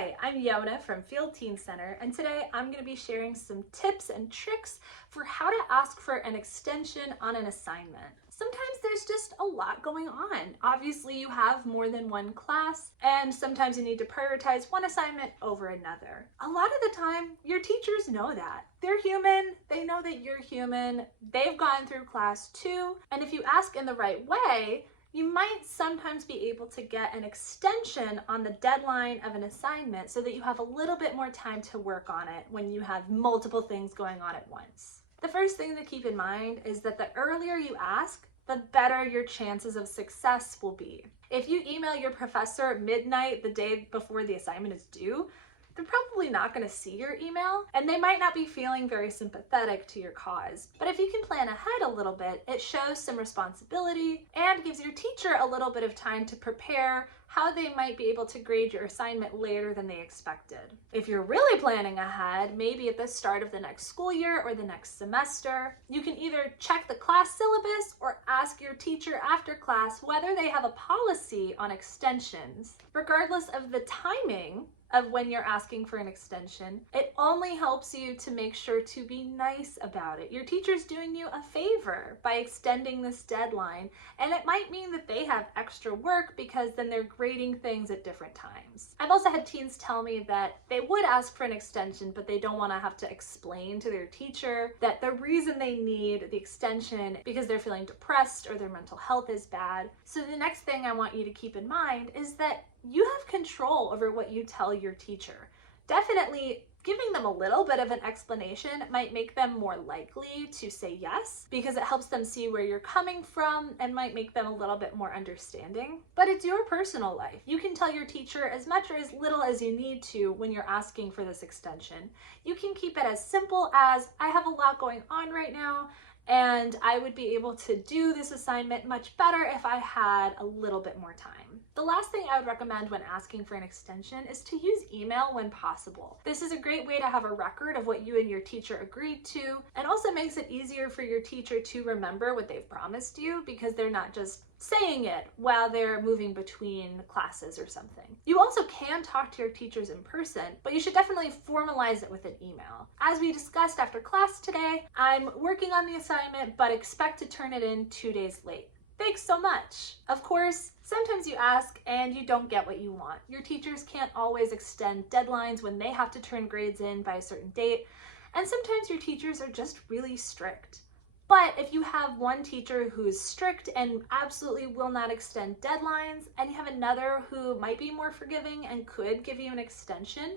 Hi, I'm Yona from Field Teen Center, and today I'm going to be sharing some tips and tricks for how to ask for an extension on an assignment. Sometimes there's just a lot going on. Obviously, you have more than one class, and sometimes you need to prioritize one assignment over another. A lot of the time, your teachers know that. They're human, they know that you're human, they've gone through class too, and if you ask in the right way, you might sometimes be able to get an extension on the deadline of an assignment so that you have a little bit more time to work on it when you have multiple things going on at once. The first thing to keep in mind is that the earlier you ask, the better your chances of success will be. If you email your professor at midnight the day before the assignment is due, they're probably not going to see your email, and they might not be feeling very sympathetic to your cause. But if you can plan ahead a little bit, it shows some responsibility and gives your teacher a little bit of time to prepare how they might be able to grade your assignment later than they expected. If you're really planning ahead, maybe at the start of the next school year or the next semester, you can either check the class syllabus or ask your teacher after class whether they have a policy on extensions. Regardless of the timing of when you're asking for an extension, it only helps you to make sure to be nice about it. Your teacher's doing you a favor by extending this deadline, and it might mean that they have extra work because then they're grading things at different times. I've also had teens tell me that they would ask for an extension, but they don't want to have to explain to their teacher that the reason they need the extension because they're feeling depressed or their mental health is bad. So the next thing I want you to keep in mind is that you have control over what you tell your teacher. Definitely giving them a little bit of an explanation might make them more likely to say yes because it helps them see where you're coming from and might make them a little bit more understanding. But it's your personal life. You can tell your teacher as much or as little as you need to when you're asking for this extension. You can keep it as simple as, I have a lot going on right now, and I would be able to do this assignment much better if I had a little bit more time. The last thing I would recommend when asking for an extension is to use email when possible. This is a great way to have a record of what you and your teacher agreed to, and also makes it easier for your teacher to remember what they've promised you because they're not just saying it while they're moving between classes or something. You also can talk to your teachers in person, but you should definitely formalize it with an email. As we discussed after class today, I'm working on the assignment, but expect to turn it in 2 days late. Thanks so much. Of course, sometimes you ask and you don't get what you want. Your teachers can't always extend deadlines when they have to turn grades in by a certain date, and sometimes your teachers are just really strict. But if you have one teacher who's strict and absolutely will not extend deadlines, and you have another who might be more forgiving and could give you an extension,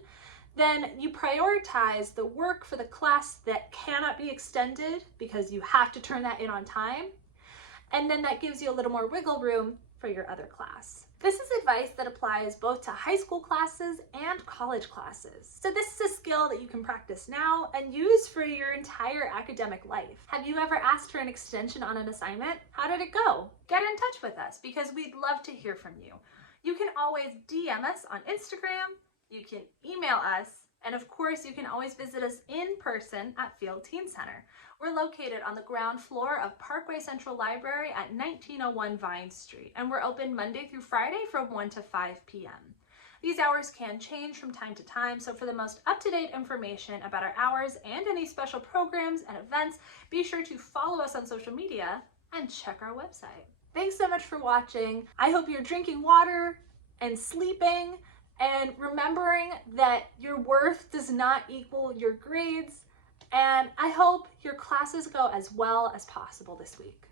then you prioritize the work for the class that cannot be extended because you have to turn that in on time. And then that gives you a little more wiggle room for your other class. This is advice that applies both to high school classes and college classes. So this is a skill that you can practice now and use for your entire academic life. Have you ever asked for an extension on an assignment? How did it go? Get in touch with us because we'd love to hear from you. You can always DM us on Instagram, you can email us, and of course, you can always visit us in person at Field Teen Center. We're located on the ground floor of Parkway Central Library at 1901 Vine Street, and we're open Monday through Friday from 1 to 5 p.m. These hours can change from time to time, so for the most up-to-date information about our hours and any special programs and events, be sure to follow us on social media and check our website. Thanks so much for watching. I hope you're drinking water and sleeping and remembering that your worth does not equal your grades, and I hope your classes go as well as possible this week.